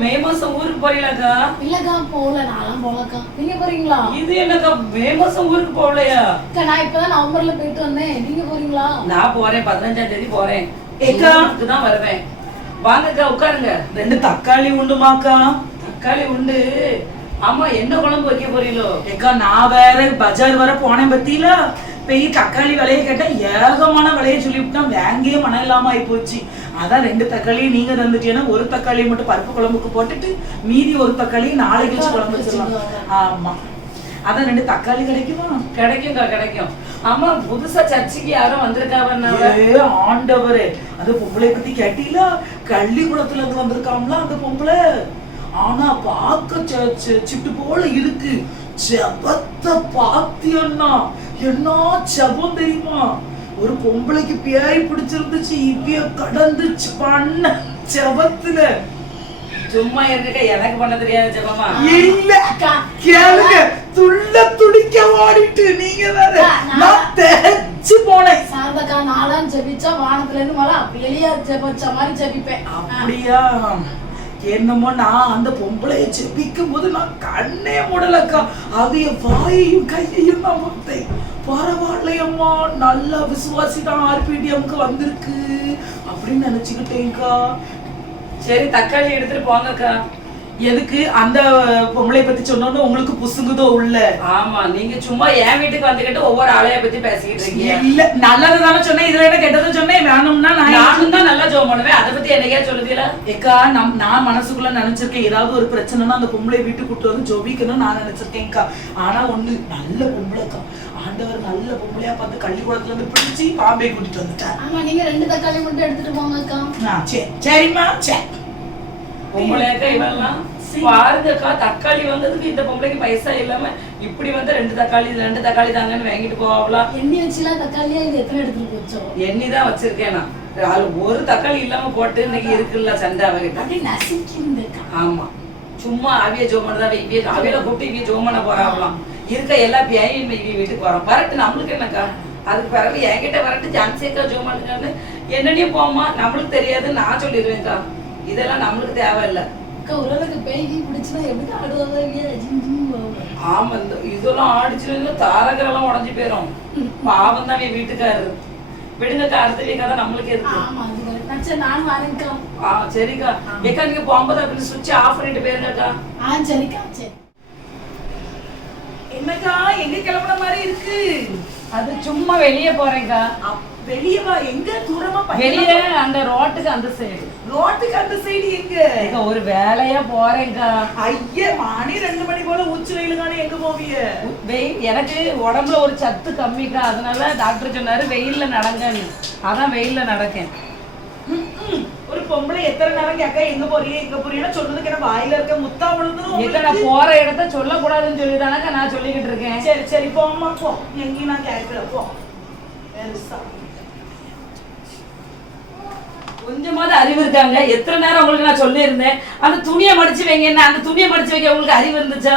மே மாசம் ஊருக்கு போறீங்களாக்கா? இல்லக்கா போகல, நான்லாம் போகலக்கா. நீங்க போறீங்களா? இது என்னக்கா மே மாசம் ஊருக்கு போகலையா? அக்கா நான் இப்பதான் நவம்பர்ல போயிட்டு வந்தேன். நீங்க போறீங்களா? நான் போறேன், 15ஆம் தேதி போறேன். தான் வருவேன். வாங்கக்கா உட்காருங்க. 2 தக்காளி உண்டுமாக்கா? தக்காளி உண்டு. ஆமா, என்ன குழம்பு வைக்க போறீங்களோ? ஏக்கா நான் வேற பஜார் வர போனேன் பத்தியில பெரிய தக்காளி விலையை கேட்டா ஏகமான விலையை சொல்லிவிட்டா வாங்கியே மனம் இல்லாம ஆகி போச்சு. அதான் 2 தக்காளி நீங்க தந்துட்டீங்கன்னா 1 தக்காளி மட்டும் பருப்பு குழம்புக்கு போட்டுட்டு மீதி 1 தக்காளி நாளைக்கு வச்சு குழம்பு வச்சிடலாம். ஆமா, அதான் 2 தக்காளி கிடைக்குமா? கிடைக்கும்க்கா, கிடைக்கும். ஆமா, புதுசா சர்ச்சுக்கு யாரும் வந்திருக்காவ? ஆண்டவரே, அந்த பொம்பளை பத்தி கேட்டீங்களா? கள்ளிக்குளத்துல இருந்து வந்திருக்காங்களா அந்த பொம்பளை. ஆனா பாக்க சிட்டு போல இருக்கு. ஜபத்தை பாத்தியன்னா என்ன ஜபம் தெரியுமா? ஒரு பொம்பளைக்கு பேய் பிடிச்சிருந்துச்சு, இவ்விய கடந்துச்சு பண்ண ஜபத்துல. சும்மா இருக்க, எனக்கு பண்ண தெரியாது ஜபமா? இல்ல கேளுங்க, துள்ள துடிக்க ஓடிட்டு நீங்க வேற நான் தேச்சு போனேன். சாரதாக்கா நாலாம் ஜெபிச்சா வானத்துல இருந்து மழை வெளியா ஜெபிச்ச மாதிரி ஜெபிப்பேன். அப்படியா? என்னமோ நான் அந்த பொம்பளைய ஜெபிக்கும் போது நான் கண்ணே மூடலக்கா. அவைய வாயையும் கையையும் நான் பார்த்தேன். பரவாயில்லையம்மா, நல்ல விசுவாசி தான் ஆர்பிடிஎம்க்கு வந்திருக்கு அப்படின்னு நினைச்சுக்கிட்டேன்க்கா. சரி, தக்காளி எடுத்துட்டு போங்கக்கா. எதுக்கு அந்த பொம்பளை பத்தி சொன்னோன்னு உங்களுக்கு புசுங்குதோ உள்ள? ஆமா, நீங்க சும்மா என் வீட்டுக்கு வந்துகிட்டு ஒவ்வொரு ஆளைய பத்தி பேசிக்கிட்டு இருக்கீங்க. இல்ல, நல்லதுதானே சொன்னேன். இதுல என்ன கெட்டதும் சொன்னேன்? வேணும்னா நானும் தான் நல்லா ஜோம் பண்ணுவேன். அதை பத்தி என்னைக்கா சொல்லுதீங்களா? ஏக்கா நான் மனசுக்குள்ள நினைச்சிருக்கேன், ஏதாவது ஒரு பிரச்சனைனா அந்த பொம்பளை வீட்டுக்கு கூட்டு வந்து ஜோபிக்கணும்னு நான் நினைச்சிருக்கேன்க்கா. ஆனா ஒண்ணு, நல்ல பொம்பளைக்கா. ஆண்டவர் நல்ல பொம்பளையா பார்த்து கள்ளிக்குளத்துல இருந்து பிடிச்சி பாம்பே கூட்டிட்டு வந்துட்டார். ஆமா, நீங்க 2 தக்காளி மட்டும் எடுத்துட்டு போங்கக்கா. சரிம்மா. பொம்பளையாக்கா இவெல்லாம் பாருங்கக்கா, தக்காளி வந்ததுக்கு இந்த பொம்பளைக்கு பைசா இல்லாம இப்படி வந்து 2 தக்காளி தாங்கன்னு வாங்கிட்டு போவாங்களா? எண்ணி வச்சுலாம் தக்காளியா இது எத்தனை எடுத்துட்டு போச்சோம்? எண்ணிதான் வச்சிருக்கேன் நான். அது ஒரு தக்காளி இல்லாம போட்டு இன்னைக்கு இருக்குல்ல சண்டை அவகிட்ட. அப்படி நசுக்கிருந்தேக்கா. ஆமா, சும்மா அவிய ஜோமனதான் அவியில கூப்பிட்டு இவிய ஜோமன போறாங்களாம். இருக்க எல்லா பியாயும் இவிய வீட்டுக்கு வரோம். வரட்டு, நம்மளுக்கு என்னக்கா? அதுக்கு பிறகு என்கிட்ட வரட்டு ஜான்சியக்கா ஜோமனுக்கான்னு என்னன்னே போமா, நம்மளுக்கு தெரியாது நான் சொல்லிடுவேன்க்கா. இதெல்லாம் நம்மளுக்கு தேவையில்லை. உலகத்துக்கு பேய்கி பிடிச்சுன்னா எப்படி ஆடுவாங்க? ஆமா, இதெல்லாம் ஆடிச்சுல தாரகரெல்லாம் உடஞ்சு போயிரும். பாவம் தான் வீட்டுக்காரு. விடுங்கக்கா, அடுத்த வீக்கா தான் நம்மளுக்கு இருக்கு. நான் வரேன்க்கா. சரிக்கா. ஏக்கா, நீங்க போகும்போது அப்படி சுவிட்ச் ஆஃப் பண்ணிட்டு போயிருங்கக்கா. சரிக்கா. சரி. என்னக்கா எங்க கிளம்புன மாதிரி இருக்கு? அது சும்மா வெளியே போறேன்க்கா. வெளியே வா. எங்க? தூரமா? வெளியே அந்த ரோட்டுக்கு அந்த சைடு. ரோட்டுக்கு அந்த சைடு எங்க? ஒரு வேலையா போறேன்க்கா. ஐயா, மணி 2 மணி போல உச்சி வெயிலுக்கான எங்க போவீங்க? எனக்கு உடம்புல ஒரு சத்து கம்மிக்கா, அதனால டாக்டர் சொன்னாரு வெயில்ல நடங்கன்னு. அதான் வெயில்ல நடக்கேன். ஒரு பொம்பளை எத்தனை நேரம் கேட்க எங்க போறீங்கன்னா சொல்றதுக்கு என்ன வாயில இருக்க முத்தா விழுந்துரும். நான் போற இடத்த சொல்லக்கூடாதுன்னு சொல்லிதானக்கா நான் சொல்லிக்கிட்டு இருக்கேன். சரி போம்மா, போ. எங்கேயும் நான் கேட்கல, போ. கொஞ்சமாவது அறிவு இருக்காங்க. எத்தனை நேரம் உங்களுக்கு நான் சொல்லியிருந்தேன், அந்த துணியை மடிச்சு வைங்க. என்ன அந்த துணியை மடிச்சு வைக்க உங்களுக்கு அறிவு இருந்துச்சா?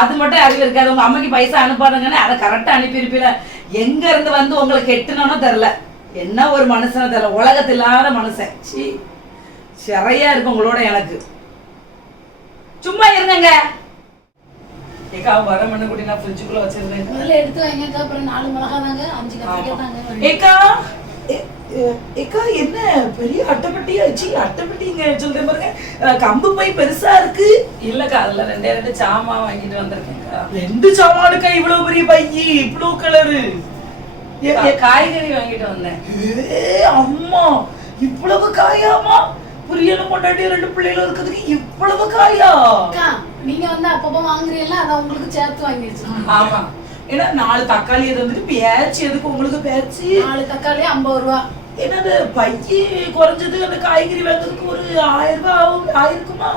அது மட்டும் அறிவு இருக்காது. உங்க அம்மைக்கு பைசா அனுப்பாதுங்கன்னு அதை கரெக்டா அனுப்பியிருப்பீல. எங்க இருந்து வந்து உங்களுக்கு எட்டுனோன்னு தெரில. என்ன ஒரு மனுஷனை தெரியல, உலகத்தில் இல்லாத மனுஷன். சிறையா இருக்கு உங்களோட எனக்கு. சும்மா இருங்க. ஏக்கா, வர மண்ணு கூட்டி நான் ஃப்ரிட்ஜுக்குள்ள வச்சிருந்தேன். முதல்ல எடுத்து வைங்கக்கா. அப்புறம் 4 மிளகா தாங்க, 5 கத்திரிக்காய் தாங்க. ஏக்கா என்ன பெரிய அட்டைப்பட்டிங்க சொல்றேன் பாருங்க. கம்பு பை பெருசா இருக்கு. இல்லக்கா, அதுல 2 சாமான் வாங்கிட்டு வந்திருக்கேன்க்கா. 2 சாமானுக்கா இவ்வளவு பெரிய பையி? ப்ளூ கலரு காய்கறி வாங்கிட்டு வந்தேன். அம்மா, இவ்வளவு காயாமா? புரியணும், கொண்டாடி 2 பிள்ளைகளும் இருக்கிறதுக்கு இவ்வளவு காயா? நீங்க வந்து அப்பப்போ வாங்குறீங்களா, அதை உங்களுக்கு சேர்த்து வாங்கி வச்சிருக்கோம். ஆமா, ஏன்னா 4 தக்காளி வந்துட்டு பேச்சு. எதுக்கு உங்களுக்கு பேச்சு? 4 தக்காளி 50 ரூபா. என்னது பையி குறைஞ்சது அந்த காய்கறி வாங்குறதுக்கு ஒரு 1000 ரூபாய் ஆகும். ஆயிருக்குமா?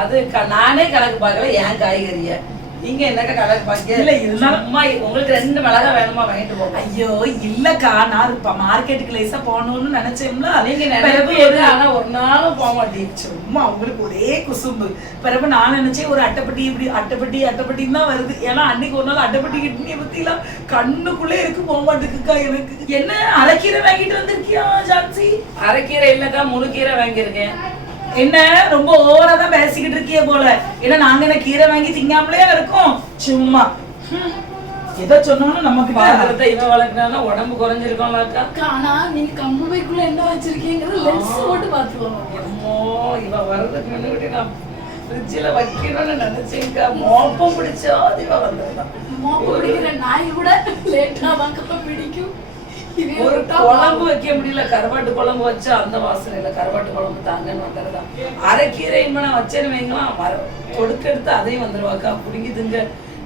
அது நானே கணக்கு பார்க்கல என் காய்கறிய. நீங்க என்னக்கா கலர் பாக்க இல்ல, இருந்தாலும் அம்மா உங்களுக்கு 2 மிளகா வேணுமா வாங்கிட்டு போங்க. ஐயோ இல்லக்கா, நான் இப்ப மார்க்கெட்டுக்கு லேசா போகணும்னு நினைச்சேன்ல. நீங்க நினைப்பீங்க, ஆனா ஒரு நாளும் போக மாட்டீங்க. சும்மா உங்களுக்கு ஒரே குசும்பு. பிறகு நான் நினைச்சேன் ஒரு அட்டைப்பட்டி, இப்படி அட்டைப்பட்டின்னு தான் வருது. ஏன்னா அன்னைக்கு ஒரு நாள் அட்டைப்பட்டி கிட்னி பத்திலாம் கண்ணுக்குள்ளே இருக்கு, போக மாட்டேங்குக்கா. எனக்கு என்ன அரைக்கீரை வாங்கிட்டு வந்திருக்கியா ஜான்சி? அரைக்கீரை இல்லக்கா, முழுக்கீரை வாங்கியிருக்கேன். என்ன ரொம்ப ஓவரா தான் பேசிக்கிட்டு இருக்கிய போல. ஏன்னா நாங்க என்ன கீரை வாங்கி திங்காமலே இருக்கோம். சும்மா எதை சொன்னாலும் நமக்கு பாத்திரத்தை இவ வளர்க்கனா உடம்பு குறைஞ்சிருக்கோம்லக்கா. ஆனா நீங்க கம்பு பைக்குள்ள என்ன வச்சிருக்கீங்கிறது லென்ஸ் போட்டு பாத்துக்கோங்க. அம்மோ இவ வர்றதுக்கு முன்னாடி நான் ஃப்ரிட்ஜில் வைக்கணும்னு நினைச்சேன்க்கா. மோப்பம் பிடிச்சா இவ வந்ததுதான். மோப்பம் பிடிக்கிற நாய் கூட லேட்டா தான் பிடிக்கும். ஒரு குழம்பு வைக்க முடியல, கருவாட்டு குழம்பு வச்சா அந்த வாசனையில கருவாட்டு குழம்பு தாங்கன்னு வந்துடுதா. அரைக்கீரை நான் வச்சேன்னு வைங்களாம், கொடுக்கெடுத்து அதையும் வந்துருவாக்கா, பிடிக்குதுங்க.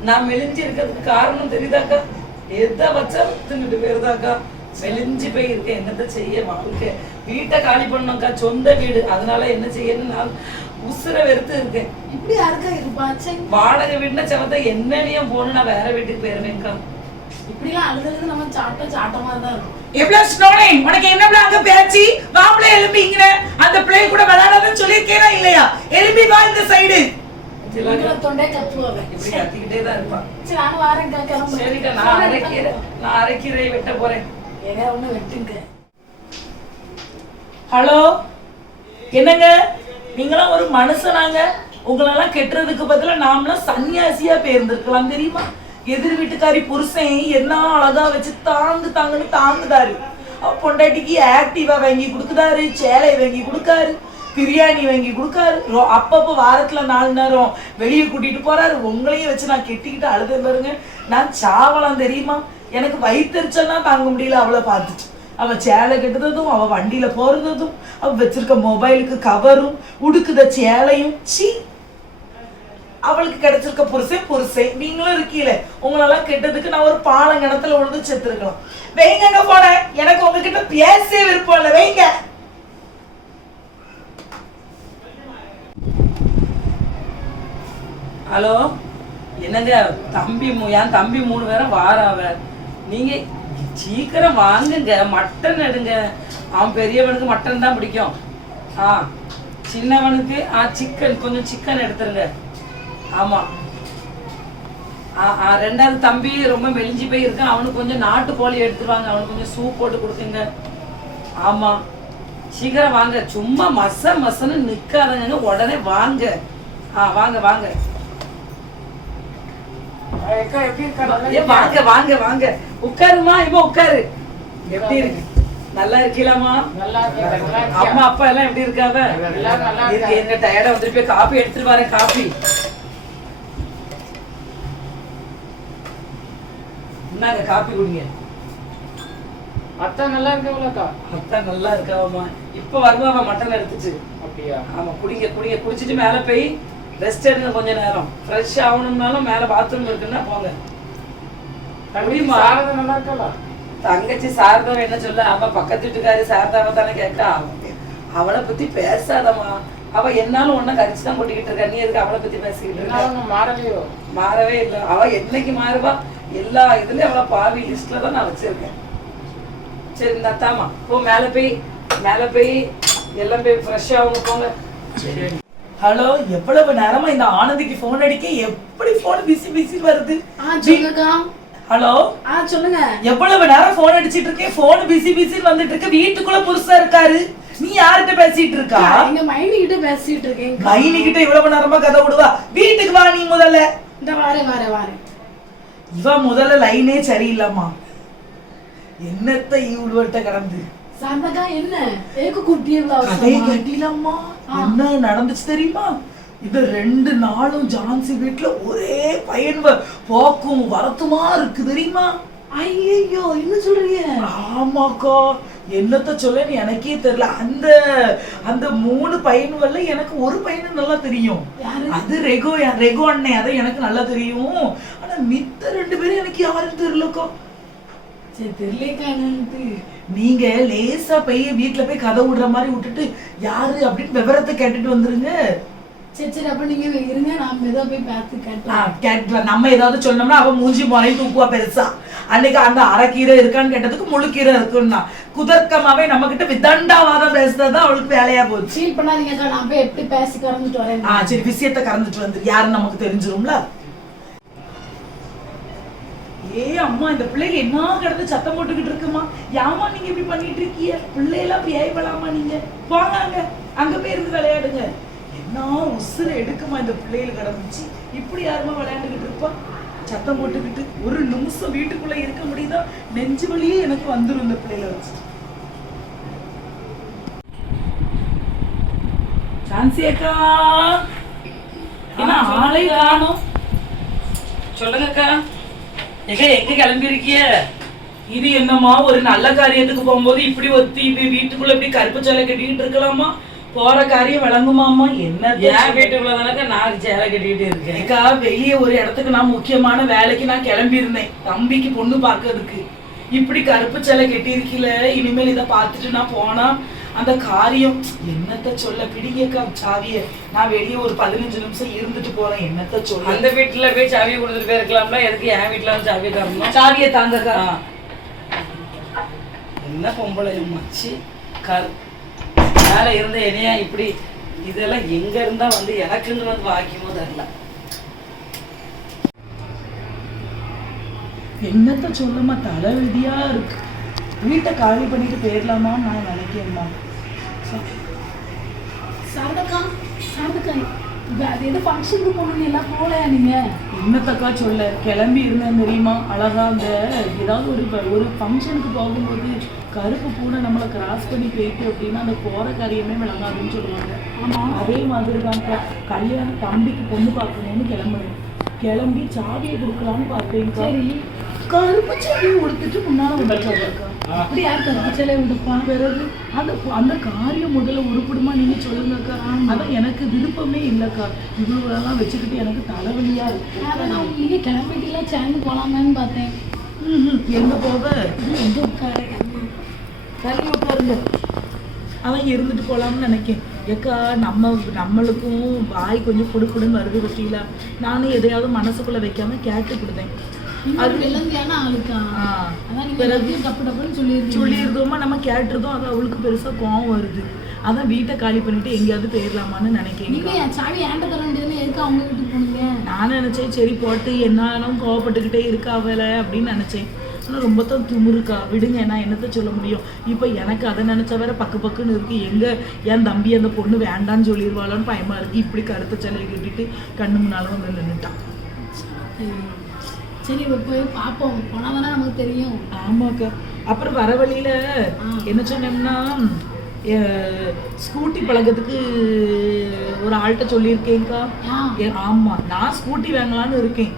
நான் மெலிஞ்சு இருக்கிறதுக்கு காரணம் தெரியுதாக்கா? எதை வச்சாலும் தின்னுட்டு போயிருதாக்கா. மெலிஞ்சு போய் இருக்கேன், என்னத்த செய்ய? வாழ்க்கை வீட்டை காலி பண்ணோம்க்கா, சொந்த வீடு. அதனால என்ன செய்யணும், நான் உசுர வெறுத்து இருக்கேன். இப்படி யாருக்கா இருப்பாச்சு? வாடகை வீடுனா செவத்த என்னனையும் போகணும், நான் வேற வீட்டுக்கு போயிருவேன்க்கா. இப்படிலாம் அழுது நம்ம சாட்டமா தான் இருக்கும். எவ்வளவு ஸ்னோனே உனக்கு என்ன அங்க பேச்சு? வாப்ளே எலும்பிங்க, அந்த பிளே கூட விளையாடாதன்னு சொல்லியிருக்கேனா இல்லையா? எலும்பி வா இந்த சைடு. தொண்டை கத்துவாங்க, இப்படி கத்திக்கிட்டே தான் இருப்பான். சரி நானும் வாரேன் கிளம்பு. சரிக்கா, நான் அரைக்கீரை வெட்ட போறேன். ஏங்க ஒண்ணு வெட்டுங்க. ஹலோ, என்னங்க நீங்களாம் ஒரு மனுஷனாங்க? உங்களெல்லாம் கெட்டுறதுக்கு பதிலா நாமளாம் சன்னியாசியா பேர்ந்திருக்கலாம் தெரியுமா? எதிர் வீட்டுக்காரி புருஷன் என்ன அழகா வச்சு தாங்குன்னு தாங்குதாரு. பொண்டாட்டிக்கு ஆக்டிவா வாங்கி கொடுக்குதாரு, சேலை வாங்கி கொடுக்காரு, பிரியாணி வாங்கி கொடுக்காரு, அப்பப்போ வாரத்துல 4 நேரம் வெளியே கூட்டிட்டு போறாரு. உங்களையும் வச்சு நான் கெட்டிக்கிட்டு அழுது பாருங்க. நான் சாவலாம் தெரியுமா? எனக்கு வயிற்றுச்சல்னா தாங்க முடியல அவளை பார்த்துட்டு. அவ சேலை கெட்டுறதும், அவ வண்டியில போறதும், அவ வச்சிருக்க மொபைலுக்கு கவரும், உடுக்குத சேலையும். சி, அவளுக்கு கிடைச்சிருக்க புருஷன். நீங்களும் இருக்கீல, உங்களெல்லாம் கெட்டதுக்கு நான் ஒரு பாலங்கணத்துல உழுது செத்துருக்கலாம். வைங்க போன, எனக்கு உங்ககிட்ட பேச விருப்பம் இல்லை. வைங்க. ஹலோ, என்னங்க தம்பி, என் தம்பி 3 பேரும் வாராவ. நீங்க சீக்கிரம் வாங்குங்க, மட்டன் எடுங்க. அவன் பெரியவனுக்கு மட்டன் தான் பிடிக்கும். சின்னவனுக்கு சிக்கன், கொஞ்சம் சிக்கன் எடுத்துருங்க. ஆமா. 2வது தம்பி ரொம்ப மெலிஞ்சு போய் இருக்கான், அவனுக்கு கொஞ்சம் நாட்டு கோழி எடுத்துருவாங்க, அவனுக்கு கொஞ்சம் சூப் போட்டு கொடுத்துங்க. ஆமா, சீக்கிரம் வாங்க. சும்மா மசன்னு நிக்காதங்க, உடனே வாங்க. வாங்க வாங்க வாங்க வாங்க வாங்க. உட்காருமா, இவ உட்காரு. எப்படி இருக்கு? நல்லா இருக்கீங்களாமா? அம்மா அப்பா எல்லாம் எப்படி இருக்காவ? எங்க டயர்டா வந்துட்டு போய் காபி எடுத்துட்டு வரேன். காபி என்னங்க, காபி குடிங்க. அத்தா நல்லா இருக்கா? அத்தா நல்லா இருக்காவம்மா. இப்ப வருவாவ, மட்டன் எடுத்துச்சு. அப்படியா? ஆமா, குடிங்க குடிங்க. குடிச்சிட்டு மேல போய் ரெஸ்ட் எடுங்க கொஞ்ச நேரம். ஃப்ரெஷ் ஆகணும்னாலும் மேல பாத்ரூம் இருக்குன்னா போங்க. நல்லா இருக்கா? தங்கச்சி சாரதாவை என்ன சொல்ல? அவ பக்கத்து வீட்டுக்காரி சாரதாவை தானே கேட்டா. அவளை பத்தி பேசாதம்மா. அவ என்னாலும் ஒன்னும் கரிச்சு தான் கொட்டிக்கிட்டு இருக்கா. நீ எதுக்கு அவளை பத்தி பேசிக்கிட்டு இருக்க? மாறலையோ? மாறவே இல்லை. அவ என்னைக்கு மாறுவா? எல்லா இதுலயும் அவளை பாவி லிஸ்ட்ல தான் நான் வச்சிருக்கேன். சரி, இந்த அத்தாமா போ, மேல போய் எல்லாம் போய் ஃப்ரெஷ் ஆகுங்க, போங்க. ஹலோ, எவ்வளவு நேரமா இந்த ஆனந்திக்கு போன் அடிக்க, எப்படி போன் பிசி வருது? ஹலோ, சொல்லுங்க. எவ்வளவு நேரம் போன் அடிச்சிட்டு இருக்கேன், போன் பிசி வந்துட்டு இருக்கு. வீட்டுக்குள்ள புருஷா இருக்காரு, நீ யார்கிட்ட பேசிட்டு இருக்கா? எங்க மைனி கிட்ட பேசிட்டு இருக்கேன். மைனி கிட்ட இவ்வளவு நேரமா கதை விடுவா? வீட்டுக்கு வா நீ முதல்ல. இந்த வாரேன். இவ முதல்ல லைனே சரியில்லம்மா. என்னத்த இவள்கிட்ட கடந்து சந்தகா என்ன ஏக்கு குட்டியவளா கட்டிலம்மா. என்ன நடந்துச்சு தெரியுமா? இது 2 நாளும் ஜான்சி வீட்டுல ஒரே பையன் போக்கும் வரத்துமா இருக்கு தெரியுமா? ஐயோ, என்ன சொல்றீங்க? ஆமாக்கா, என்னத்த சொல்ல எனக்கே தெரியல. அந்த 3 பையன்கள்ல எனக்கு ஒரு பையனு நல்லா தெரியும். அது ரெகோ அண்ணே, அதை எனக்கு நல்லா தெரியும். ஆனா மித்த 2 பேரும் எனக்கு யாரும் தெரியலக்கா. சரி, தெரியலக்கா. நீங்க லேசா போய் வீட்டுல போய் கதை விடுற மாதிரி விட்டுட்டு யாரு அப்படின்னு விவரத்தை கேட்டுட்டு வந்துருங்க. சரி சரி அப்ப நீங்க இருங்க, நான் மெதுவா போய் பார்த்து கேட்டேன். நம்ம ஏதாவது சொன்னோம்னா அவ மூஞ்சி முறையும் தூக்குவா பெருசா. அன்னைக்கு அந்த அரைக்கீரை இருக்கான்னு கேட்டதுக்கு முழுக்கீரை இருக்குன்னா குதர்க்கமாவே நம்ம கிட்ட விதண்டாவாதம் பேசுறதுதான் அவளுக்கு வேலையா போச்சு. ஃபீல் பண்ணாதீங்கக்கா, நான் போய் எப்படி பேசி கறந்துட்டு வரேன். சரி, விஷயத்த கறந்துட்டு வந்து யாருன்னு நமக்கு தெரிஞ்சிரும்ல. அம்மா இந்த பிள்ளைங்க என்ன கிடந்து சத்தம் போட்டுக்கிட்டு இருக்குமா? யாமா நீங்க இப்படி பண்ணிட்டு இருக்கீங்க? பிள்ளையெல்லாம் அப்படி ஆயிப்பலாமா? நீங்க போங்க அங்க போய் இருந்து விளையாடுங்க. என்ன உசுர எடுக்குமா இந்த பிள்ளைகள் கிடந்துச்சு. இப்படி யாருமா விளையாண்டுகிட்டு இருப்பா சத்தம் போட்டுக்கிட்டு? ஒரு நிமிஷம் வீட்டுக்குள்ள இருக்க முடியுதா? நெஞ்சு வலியே எனக்கு வந்துடும் இந்த பிள்ளைகளை வச்சு. சான்சி அக்கா என்ன ஆளை காணோம்? சொல்லுங்கக்கா. எங்க கிளம்பி இருக்கிய? இது என்னமா ஒரு நல்ல காரியத்துக்கு போகும்போது இப்படி ஒத்தி வீட்டுக்குள்ள இப்படி கருப்பு சேலை கட்டிக்கிட்டு இருக்கலாமா? போற காரியம் விளங்குமாமா? என்ன என் வீட்டுக்குள்ளதானக்கா நான் சேலை கட்டிக்கிட்டு இருக்கேன். வெளியே ஒரு இடத்துக்கு நான் முக்கியமான வேலைக்கு நான் கிளம்பி இருந்தேன், தம்பிக்கு பொண்ணு பார்க்கறதுக்கு. இப்படி கருப்பு சேலை கட்டி இருக்கல, இனிமேல் இதை பார்த்துட்டு நான் போனா அந்த காரியம் என்னத்த சொல்ல? பிடிங்கக்கா சாவிய, நான் வெளியே ஒரு 15 நிமிஷம் இருந்துட்டு போறேன். என்னத்த சொல்ல? அந்த வீட்டுல போய் சாவியை கொடுத்துட்டு போயிருக்கலாம்ல, எதுக்கு என் வீட்டுல வந்து சாவியை தரணும்? சாவியை தாங்கக்கா. என்ன பொம்பளை மச்சி மேல இருந்த என்னையா இப்படி இதெல்லாம் எங்க இருந்தா வந்து எனக்குன்னு வந்து வாக்கியமோ தெரியல. என்னத்த சொல்லமா? தலைவிதியா இருக்கு. வீட்டை காலி பண்ணிட்டு போயிடலாமா நான் நினைக்கிறேன்மா. சாரதாக்கா அது எது ஃபங்க்ஷனுக்கு போகணும்னு எல்லாம் போகலையா நீங்க? என்னத்தக்கா சொல்ல, கிளம்பி இருந்தேன் தெரியுமா? அழகா அந்த ஏதாவது ஒரு ஃபங்க்ஷனுக்கு போகும்போது கருப்பு பூனை நம்மளை கிராஸ் பண்ணி போயிட்டு அப்படின்னா அந்த போற காரியமே விளங்காதுன்னு சொல்லுவாங்க. அதே மாதிரி தான்க்கா கல்யாணம் தம்பிக்கு பொண்ணு பார்க்கணும்னு கிளம்புறேன். கிளம்பி சாவியை கொடுக்கலான்னு பார்த்தேன். சரி, கருப்பு சேலையை உடுத்துட்டு முன்னால வந்துருக்காக்கா. அப்படி யார் கருப்பு சேலையை உடுப்பா? பிறகு அந்த காரியம் முதல்ல உருப்பிடுமா நீங்க சொல்லுங்கக்கா. அதான் எனக்கு விருப்பமே இல்லைக்கா. இவ்வளவுலாம் வச்சுக்கிட்டு எனக்கு தலைவலியா இருக்கு. அதான் நான் நீங்க கிளம்பிட்டுலாம் சேர்ந்து போலாமான்னு பார்த்தேன். எங்க போக? எங்க உட்காரு தள்ளி உட்காருங்க. அவன் இருந்துட்டு போலாம்னு நினைக்கேன். ஏக்கா நம்மளுக்கும் வாய் கொஞ்சம் புடுப்புடுன்னு வருது பற்றியில. நானும் எதையாவது மனசுக்குள்ள வைக்காம கேட்டு கொடுத்தேன். அது வெள்ளந்தியான ஆளுக்கா. அதான் நீங்க டப்பு டப்புன்னு சொல்லியிருந்தோமா, நம்ம கேட்டுருந்தோம். அது அவளுக்கு பெருசா கோவம் வருது. அதான் வீட்டை காலி பண்ணிட்டு எங்கேயாவது போயிடலாமான்னு நினைக்கிறேன். நீங்க சாவி ஏன்ட்ட தர வேண்டியதுன்னு எதுக்கு அவங்க வீட்டுக்கு போனீங்க? நான் நினைச்சேன் சரி போட்டு என்னாலும் கோவப்பட்டுக்கிட்டே இருக்கா அவளை அப்படின்னு நினைச்சேன். ஆனால் ரொம்ப தான் துமுருக்கா. விடுங்க, நான் என்னத்த சொல்ல முடியும்? இப்போ எனக்கு அதை நினைச்சா வேற பக்குன்னு இருக்கு. என் தம்பி அந்த பொண்ணு வேண்டான்னு சொல்லிடுவாளோன்னு பயமா இருக்கு. இப்படி கருத்த சிலையை கட்டிட்டு கண்ணு முன்னாலும் வந்து நின்றுட்டான். சரி போய் பார்ப்போம், போனா தானே நமக்கு தெரியும். ஆமாக்கா. அப்புறம் வர வழியில என்ன சொன்னோம்னா, ஸ்கூட்டி பழக்கத்துக்கு ஒரு ஆள்கிட்ட சொல்லியிருக்கேன்க்கா. ஆமா, நான் ஸ்கூட்டி வாங்கலான்னு இருக்கேன்.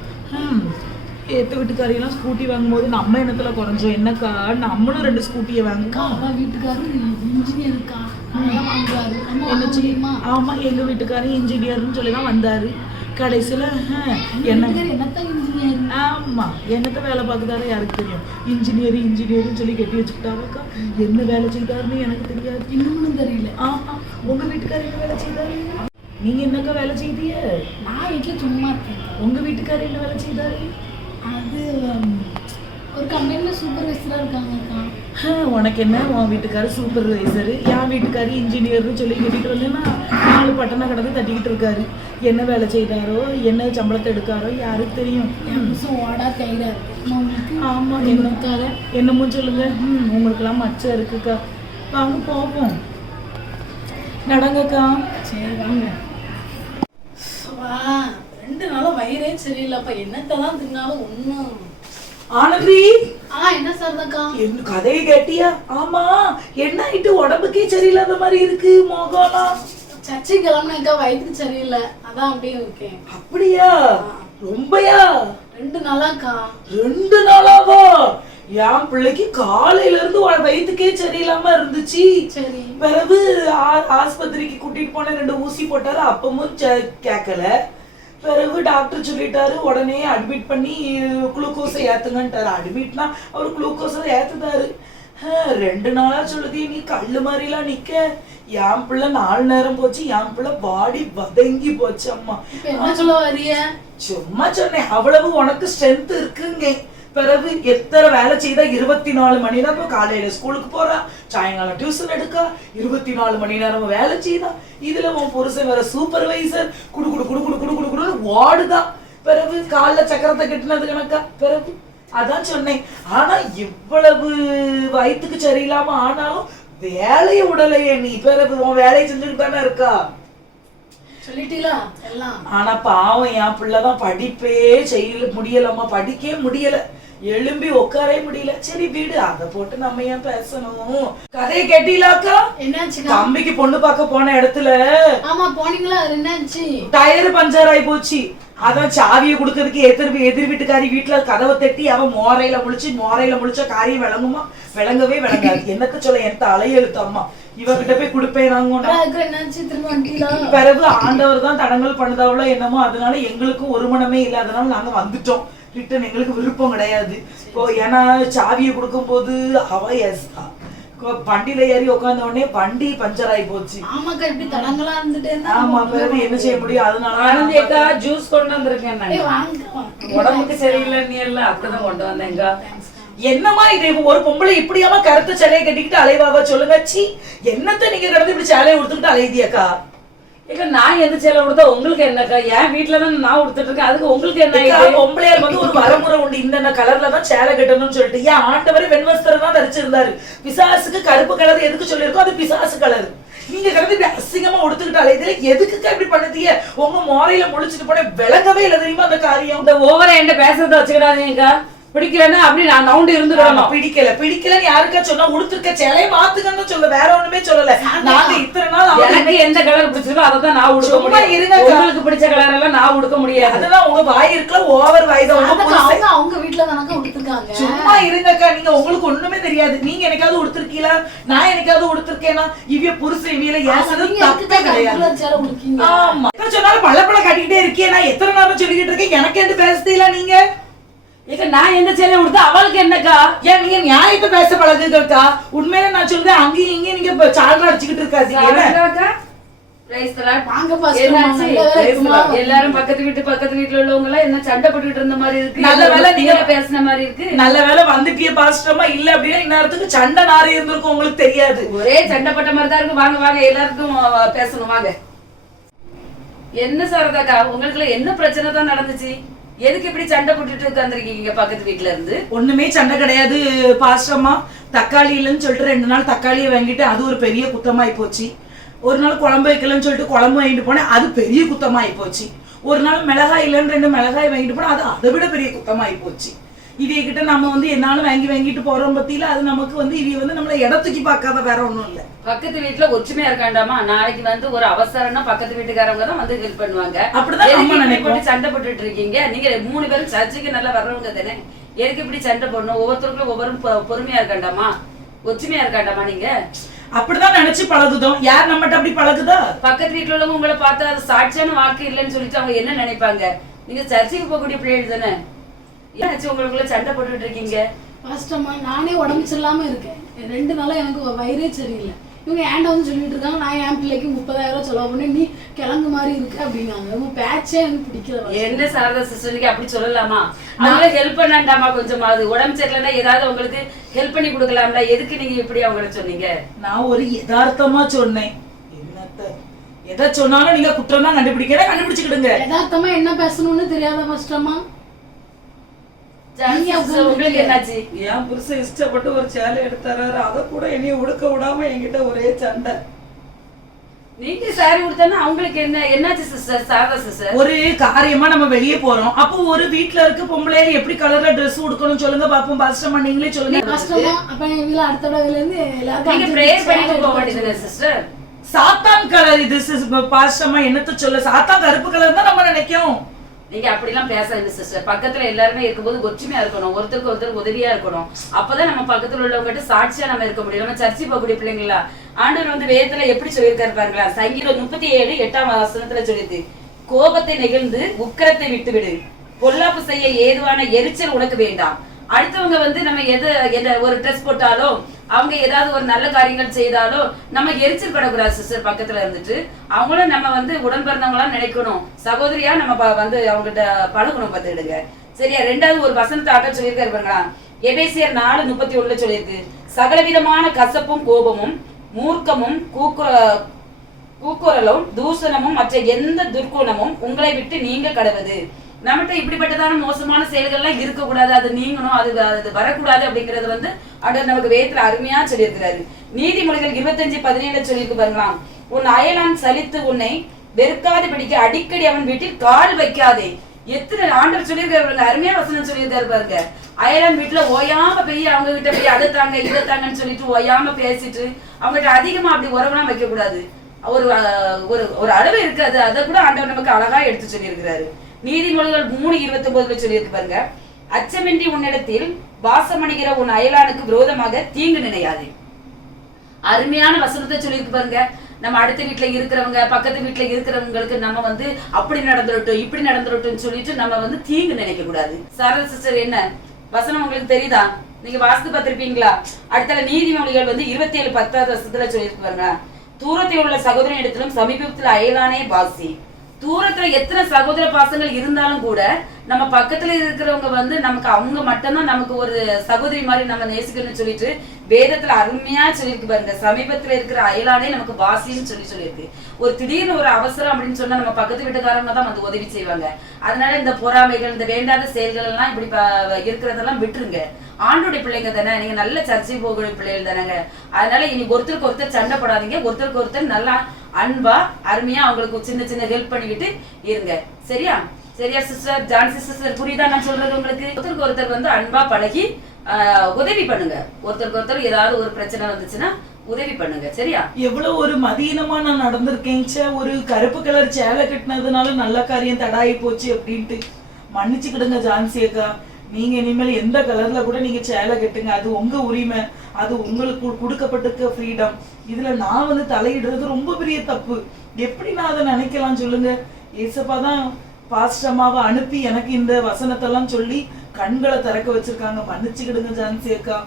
ஏத்த வீட்டுக்காரியெல்லாம் ஸ்கூட்டி வாங்கும்போது நம்ம என்னத்துல குறைஞ்சோம் என்னக்கா? நம்மளும் 2 ஸ்கூட்டியை வாங்கக்கா. வீட்டுக்காரு இன்ஜினியருக்கா வாங்குறாரு. என்ன செய்யுமா? ஆமா, எங்க வீட்டுக்காரரும் இன்ஜினியர்னு சொல்லிதான் வந்தாரு. கடைசியில ஆமா என்னத்த வேலை பார்க்குதாரு யாருக்கு தெரியும்? இன்ஜினியர்னு சொல்லி கட்டி வச்சுக்கிட்டாருக்கா. என்ன வேலை செய்தாருன்னு எனக்கு தெரியாது, இன்னும் தெரியல. ஆமா, உங்க வீட்டுக்காரர் என்ன வேலை செய்தாரு? நீங்க என்னக்கா வேலை செய்திய? நான் வீட்டுல சும்மா இருக்கேன். உங்க வீட்டுக்காரர் என்ன வேலை செய்தாரு? அது ஒரு கம்பெனில சூப்பர்வைசரா இருக்காங்கக்கா. உனக்கு என்ன, உன் வீட்டுக்காரர் சூப்பர்வைசரு, என் வீட்டுக்காரர் இன்ஜினியர்னு சொல்லி கட்டிட்டு வந்தேன்னா 4 பட்டணம் கடந்து தட்டிக்கிட்டு இருக்காரு. என்ன வேலை செய்தாரோ, என்ன சம்பளத்தை எடுக்காரோ யாருக்கு தெரியும்? ஓடா கையிறாரு. ஆமா, என்னமோ சொல்லுங்க. உங்களுக்கெல்லாம் மச்சம் இருக்குக்கா. வாங்க போவோம், நடங்கக்கா. சரி வாங்க. 2 நாளா வயிறே சரியில்லைப்பா. என்னத்தான் தின்னாலும் ஒண்ணும். ஆனந்தி, என்ன சார்தாக்கா? என்ன கதையை கேட்டியா? ஆமா, என்ன ஆயிட்டு? உடம்புக்கே சரியில்லாத மாதிரி இருக்கு, மோகலாம். சர்ச்சை கிளம்புனேக்கா, வயிற்றுக்கு சரியில்லை, அதான் அப்படியே இருக்கேன். அப்படியா? ரொம்பயா? 2 நாளாக்கா. 2 நாளாவா? என் பிள்ளைக்கு காலையில இருந்து வயிற்றுக்கே சரியில்லாம இருந்துச்சு. சரி, பிறகு ஆஸ்பத்திரிக்கு கூட்டிட்டு போன 2 ஊசி போட்டாரு, அப்பவும் கேட்கல. பிறகு டாக்டர் சொல்லிட்டாரு உடனே அட்மிட் பண்ணி குளுக்கோஸை ஏத்துங்கன்ட்டாரு. அட்மிட்னா அவர் குளுக்கோஸை ஏத்துதாரு. 2 நாளா சொல்லுது நீ கல்லு மாதிரிலாம் நிக்க. என் பிள்ளை 4 நேரம் போச்சு, என் பிள்ளை பாடி வதங்கி போச்சு அம்மா. என்ன சொல்ல வரிய? சும்மா சொன்னேன், அவ்வளவு உனக்கு ஸ்ட்ரென்த் இருக்குங்க. பிறகு எத்தனை வேலை செய்தா 24 மணி நேரம் காலையில ஸ்கூலுக்கு போறா, சாயங்காலம் டியூஷன் எடுக்கா, 24 மணி நேரம் வேலை செய்தா. இதுல உன் புருஷன் வேற சூப்பர்வைசர், குடு குடு குடு குடு குடு குடு குடு வாடுதான். பிறகு காலில் சக்கரத்தை கட்டினது கணக்கா. பிறகு அதான் சொன்னேன், ஆனா இவ்வளவு வயிற்றுக்கு சரியில்லாம ஆனாலும் வேலையை விடலையே நீ. பிறகு உன் வேலையை செஞ்சுட்டு தானே இருக்கா. சொல்லிட்டீங்களா எல்லாம்? ஆனா பாவம் என் பிள்ளைதான் படிப்பே செய்யல முடியலம்மா, படிக்கவே முடியல, எழும்பி உட்காரே முடியல. சரி வீடு, அதை போட்டு நம்ம ஏன் பேசணும். கதையை கேட்டீங்களாக்கா? என்னாச்சு? தம்பிக்கு பொண்ணு பார்க்க போன இடத்துல ஆமா போனீங்களா, அது என்னாச்சு? டயர் பஞ்சர் ஆயி போச்சு. அதான் சாவியை கொடுக்கறதுக்கு எதிர் வீட்டுக்காரி வீட்டுல கதவை தட்டி அவன் மோரையில முழிச்ச காரியம் விளங்குமா? விளங்கவே விளங்காது. என்னத்த சொல்ல, என் தலையெழுத்தம்மா. இவகிட்ட போய் கொடுப்பேன். பிறகு ஆண்டவர் தான் தடங்கல் பண்ணுதாவளோ என்னமோ, அதனால எங்களுக்கும் ஒரு மனமே இல்லை. அதனால நாங்க வந்துட்டோம் ரிட்டன். எங்களுக்கு விருப்பம் கிடையாது. இப்போ ஏன்னா சாவியை கொடுக்கும் போது அவ வண்டியில ஏறி உட்கார்ந்த உடனே வண்டி பஞ்சர் ஆகி போச்சு. ஆமா, பிறகு என்ன செய்ய முடியும்? அதனால ஜூஸ் கொண்டு வந்திருக்கேன். உடம்புக்கு சரியில்லை நீ எல்லாம் அப்படிதான் கொண்டு வந்தேங்க. என்னமா இது, ஒரு பொம்பளை இப்படியாம கருத்து சேலையை கட்டிக்கிட்டு அலைவாவா சொல்லுங்க. சி, என்னத்த நீங்க கடந்து இப்படி சேலையை உடுத்துக்கிட்டு அலைதியாக்கா? நான் எந்த சேலை உடுத்தா உங்களுக்கு என்னக்கா? என் வீட்டுலதான் நான் உடுத்துட்டு இருக்கேன், அதுக்கு உங்களுக்கு என்ன? பொம்பளையார் வந்து ஒரு வரமுறை உண்டு, இந்த கலர்ல தான் சேலை கட்டணும்னு சொல்லிட்டு. ஏன் ஆண்டவரே வெண்வஸ்திரம் தான் தரிச்சிருந்தாரு. பிசாசுக்கு கருப்பு கலர் எதுக்கு சொல்லிருக்கோம், அது பிசாசு கலர். நீங்க கடந்து இப்படி அசிங்கமா உடுத்துக்கிட்டு அலையதுல எதுக்குக்கா இப்படி பண்ணுதீங்க? உங்க மோரையில முழிச்சிட்டு போன விளங்கவே இல்லை தெரியுமா அந்த காரியம். இந்த ஓவரா என்கிட்ட பேசுறத வச்சுக்கிடாதீங்கக்கா. பிடிக்கலன்னா அப்படி நான் நவுண்டு இருந்துடுவேன். பிடிக்கலன்னு யாருக்கா சொன்னா உடுத்துருக்க சேலையை மாத்துக்கன்னு சொல்ல, வேற ஒண்ணுமே சொல்லல. நாங்க இத்தனை நாள் எனக்கு எந்த கலர் பிடிச்சிருக்கோ அதான் நான் உடுக்க முடியும். உங்களுக்கு பிடிச்ச கலர் எல்லாம் நான் உடுக்க முடியாது. அதெல்லாம் உங்க வாய் இருக்கலாம், ஓவர் வாய் தான். அவங்க வீட்டுல தானக்கா உடுத்துருக்காங்க. சும்மா இருங்கக்கா, நீங்க உங்களுக்கு ஒண்ணுமே தெரியாது. நீங்க எனக்காவது உடுத்திருக்கீங்களா? நான் எனக்காவது உடுத்திருக்கேனா? இவ்விய புருஷன் இவியில ஏசது தப்பே கிடையாது. ஆமா, சொன்னாலும் பள்ளப்பழ கட்டிக்கிட்டே இருக்கேன். நான் எத்தனை நேரம் சொல்லிக்கிட்டு இருக்கேன், எனக்கு எந்த பேசுறீங்களா நீங்க? நான் எந்த சேலை உடுத்தா அவளுக்கு என்னக்கா? ஏன் நீங்க நியாயத்தை பேச பழகுங்கக்கா. உண்மையில நான் சொல்றேன், அங்கேயும் இங்கேயும் நீங்க சால்ரா அடிச்சுக்கிட்டு இருக்காது. எல்லாரும் பக்கத்து வீட்டுல உள்ளவங்க எல்லாம் என்ன சண்டை போட்டுட்டு இருந்த மாதிரி இருக்கு. நல்ல வேலை நீங்க பேசின மாதிரி இருக்கு. நல்ல வேலை வந்துட்டிய பாஸ்டமா. இல்ல அப்படின்னா இந்நேரத்துக்கு சண்டை நாரி இருந்திருக்கும், உங்களுக்கு தெரியாது. ஒரே சண்டை பட்ட மாதிரி தான் இருக்கு. வாங்க வாங்க எல்லாருக்கும் பேசணும் வாங்க. என்ன சாரதாக்கா, உங்களுக்கு என்ன பிரச்சனை தான் நடந்துச்சு? எதுக்கு இப்படி சண்டை போட்டுட்டு உட்காந்துருக்கீங்க பக்கத்து வீட்டுல இருந்து? ஒண்ணுமே சண்டை கிடையாது பாஸ்டமா. தக்காளி இல்லைன்னு சொல்லிட்டு 2 நாள் தக்காளியை வாங்கிட்டு அது ஒரு பெரிய குத்தமாயி போச்சு. ஒரு நாள் குழம்பு வைக்கலன்னு சொல்லிட்டு குழம்பு வாங்கிட்டு போனேன், அது பெரிய குத்தமாயி போச்சு. ஒரு நாள் மிளகாய் இல்லைன்னு 2 மிளகாய் வாங்கிட்டு போனேன், அது அதை விட பெரிய குத்தமாயி போச்சு. இவைய கிட்ட நம்ம வந்து என்னாலும் வாங்கிட்டு போறோம் பத்தியில அது நமக்கு வந்து இவைய வந்து நம்மள இடத்துக்கு பார்க்காத வேற ஒண்ணும் இல்ல. பக்கத்து வீட்டுல ஒற்றுமையா இருக்காண்டாமா. நாளைக்கு வந்து ஒரு அவசரம்னா பக்கத்து வீட்டுக்காரங்க தான் வந்து ஹெல்ப் பண்ணுவாங்க. அப்படிதான் சண்டை போட்டுட்டு இருக்கீங்க. நீங்க 3 பேரும் சர்ச்சுக்கு நல்லா வர்றவங்க தானே, எதுக்கு இப்படி சண்டை போடணும்? ஒவ்வொருத்தருக்கும் ஒவ்வொரு பொறுமையா இருக்காண்டாமா, ஒற்றுமையா இருக்காண்டாமா. நீங்க அப்படிதான் நினைச்சு பழகுதோம். யார் நம்மகிட்ட அப்படி பழகுதா? பக்கத்து வீட்டுல உள்ளவங்க உங்களை பார்த்தா அது சாட்சியான வாழ்க்கை இல்லைன்னு சொல்லிட்டு அவங்க என்ன நினைப்பாங்க? நீங்க சர்ச்சுக்கு போகக்கூடிய பிள்ளைகள் தானே, ஏன்னாச்சு உங்களுக்குள்ள சண்டை போட்டுட்டு இருக்கீங்க? கஷ்டமா, நானே உடம்பு சரியில்லாம இருக்கேன். 2 நாளா எனக்கு வயிறே சரியில்லை. இவங்க ஏன்டா வந்து சொல்லிட்டு இருக்காங்க, நான் என் பிள்ளைக்கு 30,000 செலவு பண்ணி நீ கிழங்கு மாதிரி இருக்கு அப்படின்னாங்க. உங்க பேச்சே எனக்கு பிடிக்கல. என்ன சாரதா சிஸ்டருக்கு அப்படி சொல்லலாமா? அவங்கள ஹெல்ப் பண்ணாண்டாமா கொஞ்சமாவது? உடம்பு சரியில்லைன்னா ஏதாவது உங்களுக்கு ஹெல்ப் பண்ணி கொடுக்கலாம்ல, எதுக்கு நீங்க இப்படி அவங்கள சொன்னீங்க? நான் ஒரு யதார்த்தமா சொன்னேன். என்னத்த எதை சொன்னாலும் நீங்க குற்றம் தான் கண்டுபிடிச்சுக்கிடுங்க. யதார்த்தமா என்ன பேசணும்னு தெரியாத கஷ்டமா. உங்களுக்கு என்னாச்சு? என் புருஷன் இஷ்டப்பட்டு ஒரு சேலை எடுத்தாரு, அதை கூட என்னைய உடுக்க விடாம என்கிட்ட ஒரே சண்டை. நீங்க சாரி உடுத்தானா அவங்களுக்கு என்னாச்சு சிஸ்டர்? சாரதா சிஸ்டர், ஒரு காரியமா நம்ம வெளியே போறோம், அப்போ ஒரு வீட்டுல இருக்க பொம்பளையில எப்படி கலர்ல ட்ரெஸ் உடுக்கணும் சொல்லுங்க பாப்போம். பாஸ்டமா நீங்களே சொல்லுங்க. கஷ்டமா. அப்ப எங்க அடுத்த தடவைல இருந்து எல்லாரும் நீங்க பிரேயர் பண்ணிட்டு போக வேண்டியதுல சிஸ்டர். சாத்தான் கலர் இது பாஸ்டமா. என்னத்த சொல்ல, சாத்தான் கருப்பு கலர் தான் நம்ம நினைக்கும். நீங்க அப்படிலாம் பேசாதீங்க சிஸ்டர். பக்கத்துல எல்லாருமே இருக்கும்போது ஒற்றுமையா இருக்கணும், ஒருத்தருக்கு ஒருத்தர் உதவியா இருக்கணும். அப்பதான் நம்ம பக்கத்துல உள்ளவங்ககிட்ட சாட்சியா நம்ம இருக்க முடியும். நம்ம சர்ச்சை போகக்கூடிய பிள்ளைங்களா ஆண்டவர் வந்து வேதத்துல எப்படி சொல்லியிருக்காரு பாருங்களா. சங்கீதம் 37:8 சொல்லிது, கோபத்தை நெகிழ்ந்து உக்கிரத்தை விட்டுவிடு, பொல்லாப்பு செய்ய ஏதுவான எரிச்சல் உனக்கு வேண்டாம். அடுத்தவங்க வந்து நம்ம ஒரு ட்ரெஸ் போட்டாலும் அவங்க ஏதாவது ஒரு நல்ல காரியங்கள் செய்தாலோ நம்ம எரிச்சல் படக்கூடாது சிஸ்டர். பக்கத்துல இருந்துட்டு அவங்களும் நம்ம வந்து உடன் பிறந்தவங்களா நினைக்கணும், சகோதரியா நம்ம வந்து அவங்ககிட்ட பழகணும் பார்த்துக்கிடுங்க. சரியா? ரெண்டாவது ஒரு வசனத்தை ஆட்ட சொல்லியிருக்காரு பாருங்களா, எபேசியர் 4:31 சொல்லியிருக்கு, சகலவிதமான கசப்பும் கோபமும் மூர்க்கமும் கூக்குரலும் தூஷணமும் மற்ற எந்த துர்க்குணமும் உங்களை விட்டு நீங்க கடவுது. நம்மகிட்ட இப்படிப்பட்டதான மோசமான செயல்கள்லாம் இருக்கக்கூடாது, அது நீங்கணும், அது வரக்கூடாது அப்படிங்கறது வந்து ஆண்டவர் நமக்கு வேதத்துல அருமையா சொல்லியிருக்கிறாரு. நீதிமொழிகள் 25:17 சொல்லியிருக்கு பாருங்களாம், உன் அயலான் சலித்து உன்னை வெறுக்காது பிடிக்க அடிக்கடி அவன் வீட்டில் கால் வைக்காதே. எத்தனை ஆண்டவர் சொல்லியிருக்காரு, அருமையா வசனம் சொல்லியிருக்காரு பாருங்க. அயலான் வீட்டுல ஓயாம போய் அவங்க கிட்ட போய் அதை தாங்க இதை தாங்கன்னு சொல்லிட்டு ஓயாம பேசிட்டு அவங்ககிட்ட அதிகமா அப்படி உறவுலாம் வைக்க கூடாது. ஒரு ஒரு அளவு இருக்காது, அதை கூட ஆண்டவர் நமக்கு அழகா எடுத்து சொல்லியிருக்கிறாரு. நீதிமொழிகள் 3:29 சொல்லியிருக்கு பாருங்க, அச்சமின்றி உன்னிடத்தில் வாசமணிகிற உன் அயலானுக்கு விரோதமாக தீங்கு நினையாதே. அருமையான வசனத்தை சொல்லியிருக்கு பாருங்க. நம்ம அடுத்த வீட்டுல இருக்கிறவங்க பக்கத்து வீட்டுல இருக்கிறவங்களுக்கு நம்ம வந்து அப்படி நடந்துடட்டும் இப்படி நடந்துடட்டும் சொல்லிட்டு நம்ம வந்து தீங்கு நினைக்க கூடாது. சாரதா சிஸ்டர், என்ன வசனம் உங்களுக்கு தெரியுதா? நீங்க வாசித்து பார்த்திருப்பீங்களா? அடுத்த நீதிமொழிகள் வந்து 27:10 சொல்லியிருக்கு பாருங்க, தூரத்தில் உள்ள சகோதரன் இடத்திலும் சமீபத்தில் அயலானே வாசி. தூரத்துல எத்தனை சகோதர பாசங்கள் இருந்தாலும் கூட நம்ம பக்கத்துல இருக்கிறவங்க வந்து நமக்கு அவங்க மட்டும்தான் நமக்கு ஒரு சகோதரி மாதிரி நம்ம நேசிக்கணும்னு சொல்லிட்டு வேதத்துல அருமையா சொல்லியிருக்கு பாருங்க. சமீபத்துல இருக்கிற அயலானே நமக்கு வாசின்னு சொல்லியிருக்கு. ஒரு திடீர்னு ஒரு அவசரம் அப்படின்னு சொன்னா நம்ம பக்கத்து வீட்டுக்காரங்க தான் வந்து உதவி செய்வாங்க. அதனால இந்த பொறாமைகள் இந்த வேண்டாத செயல்கள் எல்லாம் இப்படி இருக்கிறதெல்லாம் விட்டுருங்க. ஆண்டோடைய பிள்ளைங்க தானே, நீங்க நல்ல சர்ச்சை போகிற பிள்ளைகள் தானேங்க. அதனால இனி ஒருத்தருக்கு ஒருத்தர் சண்டை போடாதீங்க, ஒருத்தருக்கு ஒருத்தர் நல்லா அன்பா அருமையா அவங்களுக்கு சின்ன சின்ன ஹெல்ப் பண்ணிக்கிட்டு இருங்க. சரியா? சரியா சிஸ்டர்? ஜான்சி சிஸ்டர், புரியுதா நான் சொல்றது உங்களுக்கு? ஒருத்தருக்கு ஒருத்தர் வந்து அன்பா பழகி உதவி பண்ணுங்க. ஒருத்தருக்கு ஒருத்தர் ஏதாவது ஒரு பிரச்சனை வந்துச்சுன்னா உதவி பண்ணுங்க. சரியா? எவ்வளவு ஒரு மதீனமா நான் நடந்திருக்கேன். ஒரு கருப்பு கலர் சேலை கட்டினதுனால நல்ல காரியம் தடாயி போச்சு அப்படின்ட்டு மன்னிச்சுக்கிடுங்க ஜான்சி அக்கா. நீங்க இனிமேல் எந்த கலர்ல கூட நீங்க சேலை கட்டுங்க, அது உங்க உரிமை, அது உங்களுக்கு கொடுக்கப்பட்டிருக்க ஃப்ரீடம். இதுல நான் வந்து தலையிடுறது ரொம்ப பெரிய தப்பு. எப்படி நான் அதை நினைக்கலாம் சொல்லுங்க? ஏசப்பா தான் பாஸ்டமாவை அனுப்பி எனக்கு இந்த வசனத்தெல்லாம் சொல்லி கண்களை திறக்க வச்சிருக்காங்க. மன்னிச்சுக்கிடுங்க ஜான்சி அக்கா.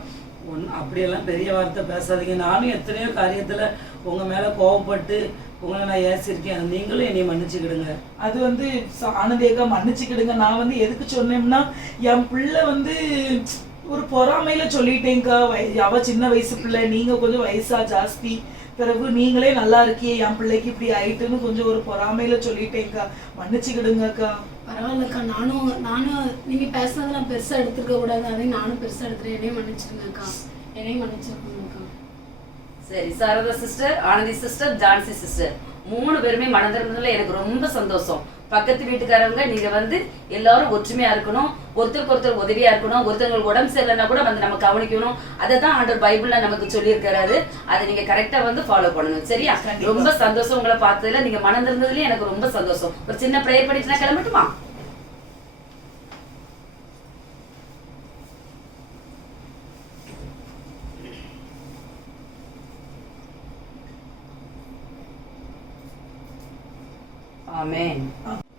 அப்படியெல்லாம் பெரிய வார்த்தை பேசாதீங்க. நானும் எத்தனையோ காரியத்துல உங்க மேல கோவப்பட்டு உங்களை நான் ஏசிருக்கேன், நீங்களும் என்னை மன்னிச்சுக்கிடுங்க. அது வந்து ஆனந்தேக்கா மன்னிச்சுக்கிடுங்க. நான் வந்து எதுக்கு சொன்னேன்னா, என் பிள்ளை வந்து ஒரு பொறாமையில சொல்லிட்டேங்க்கா. அவ சின்ன வயசு பிள்ளை, நீங்க கொஞ்சம் வயசா ஜாஸ்தி, பிறகு நீங்களே நல்லா இருக்கியே என் பிள்ளைக்கு இப்படி ஆயிட்டுன்னு கொஞ்சம் ஒரு பொறாமையில சொல்லிட்டேங்க்கா. மன்னிச்சுக்கிடுங்கக்கா. பரவாயில்லக்கா, நானும் நீங்க பேசுனது நான் பெருசா எடுத்துக்க கூடாது, அதையும் நானும் பெருசா எடுத்துறேன். என்னையும் மன்னிச்சிருங்கக்கா, என்னையும் மன்னிச்சிருக்கோங்கக்கா. சரி, Saradha sister, Anandhi sister, Jhansi sister 3 பேருமே மனம் திறந்ததுல எனக்கு ரொம்ப சந்தோஷம். பக்கத்து வீட்டுக்காரங்க நீங்க வந்து எல்லாரும் ஒற்றுமையா இருக்கணும், ஒருத்தருக்கு ஒருத்தர் உதவியா இருக்கணும், ஒருத்தவங்களுக்கு உடம்பு சரியில்லைன்னா கூட வந்து நம்ம கவனிக்கணும். அதை தான் ஆண்டவர் பைபிள்ல நமக்கு சொல்லி இருக்கிறாரு. அதை நீங்க கரெக்டா வந்து ஃபாலோ பண்ணணும். சரியா? ரொம்ப சந்தோஷம் உங்களை பார்த்ததுல, நீங்க மனம் திறந்ததுலயும் எனக்கு ரொம்ப சந்தோஷம். ஒரு சின்ன ப்ரேயர் பண்ணிட்டு நான் கிளம்பட்டுமா? ஆமென்.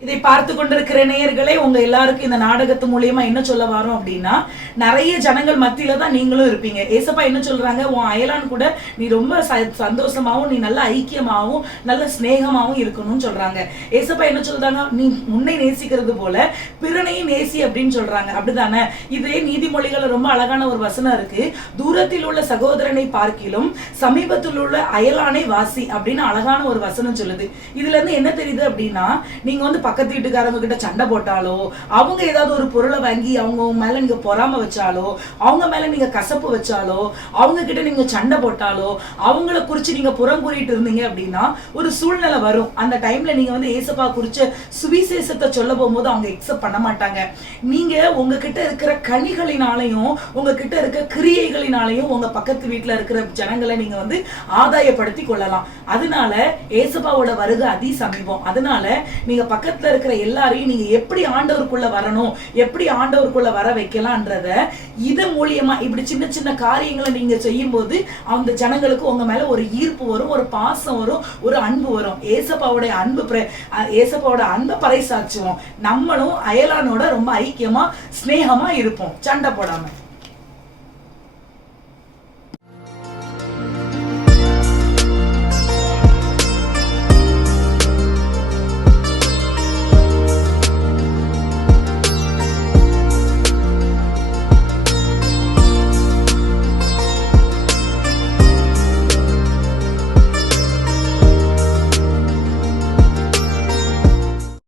இதை பார்த்து கொண்டிருக்கிற நேயர்களே, உங்க எல்லாருக்கும் இந்த நாடகத்து மூலியமா என்ன சொல்ல வரோம் அப்படின்னா, நிறைய ஜனங்கள் மத்தியில தான் நீங்களும் இருப்பீங்க. ஏசப்பா என்ன சொல்றாங்க, உன் அயலான் கூட நீ ரொம்ப சந்தோஷமாவும் நீ நல்ல ஐக்கியமாவும் நல்ல ஸ்நேகமாவும் இருக்கணும்னு சொல்றாங்க. ஏசப்பா என்ன சொல்றாங்க, நீ உன்னை நேசிக்கிறது போல பிறனையும் நேசி அப்படின்னு சொல்றாங்க. அப்படிதானே? இதே நீதிமொழிகள் ரொம்ப அழகான ஒரு வசனம் இருக்கு, தூரத்தில் உள்ள சகோதரனை பார்க்கிலும் சமீபத்தில் உள்ள அயலானை வாசி அப்படின்னு அழகான ஒரு வசனம் சொல்லுது. இதுல இருந்து என்ன தெரியுது அப்படின்னா, நீங்க வந்து பக்கத்து வீட்டுக்காரங்க கிட்ட சண்டை போட்டாலோ, அவங்க ஏதாவது ஒரு பொருளை வாங்கி அவங்க மேல நீங்க பொறாம வச்சாலோ, அவங்க மேல நீங்க கசப்பு வச்சாலோ, அவங்க கிட்ட நீங்க சண்டை போட்டாலோ, அவங்கள குறிச்சு நீங்க புறம் கூறிட்டு இருந்தீங்க அப்படின்னா ஒரு சூழ்நிலை வரும். அந்த டைம்ல நீங்க வந்து ஏசப்பா குறிச்ச சுவிசேஷத்தை சொல்ல போகும்போது அவங்க எக்ஸப்ட் பண்ண மாட்டாங்க. நீங்க உங்ககிட்ட இருக்கிற கனிகளினாலையும் உங்ககிட்ட இருக்க கிரியைகளினாலையும் உங்க பக்கத்து வீட்டுல இருக்கிற ஜனங்களை நீங்க வந்து ஆதாயப்படுத்தி கொள்ளலாம். அதனால ஏசப்பாவோட வருகை அதி சமீபம். அதனால நீங்க பக்கத்துல இருக்கிற எல்லாரையும் நீங்க எப்படி ஆண்டவருக்குள்ள வரணும், எப்படி ஆண்டவருக்குள்ள வர வைக்கலாம்ன்றத இது மூலியமா இப்படி சின்ன சின்ன காரியங்களை நீங்க செய்யும் போது அந்த ஜனங்களுக்கு உங்க மேல ஒரு ஈர்ப்பு வரும், ஒரு பாசம் வரும், ஒரு அன்பு வரும். ஏசப்பாவோட அன்பை பறைசாற்றுவோம். நம்மளும் அயலானோட ரொம்ப ஐக்கியமா ஸ்நேகமா இருப்போம், சண்டை போடாம.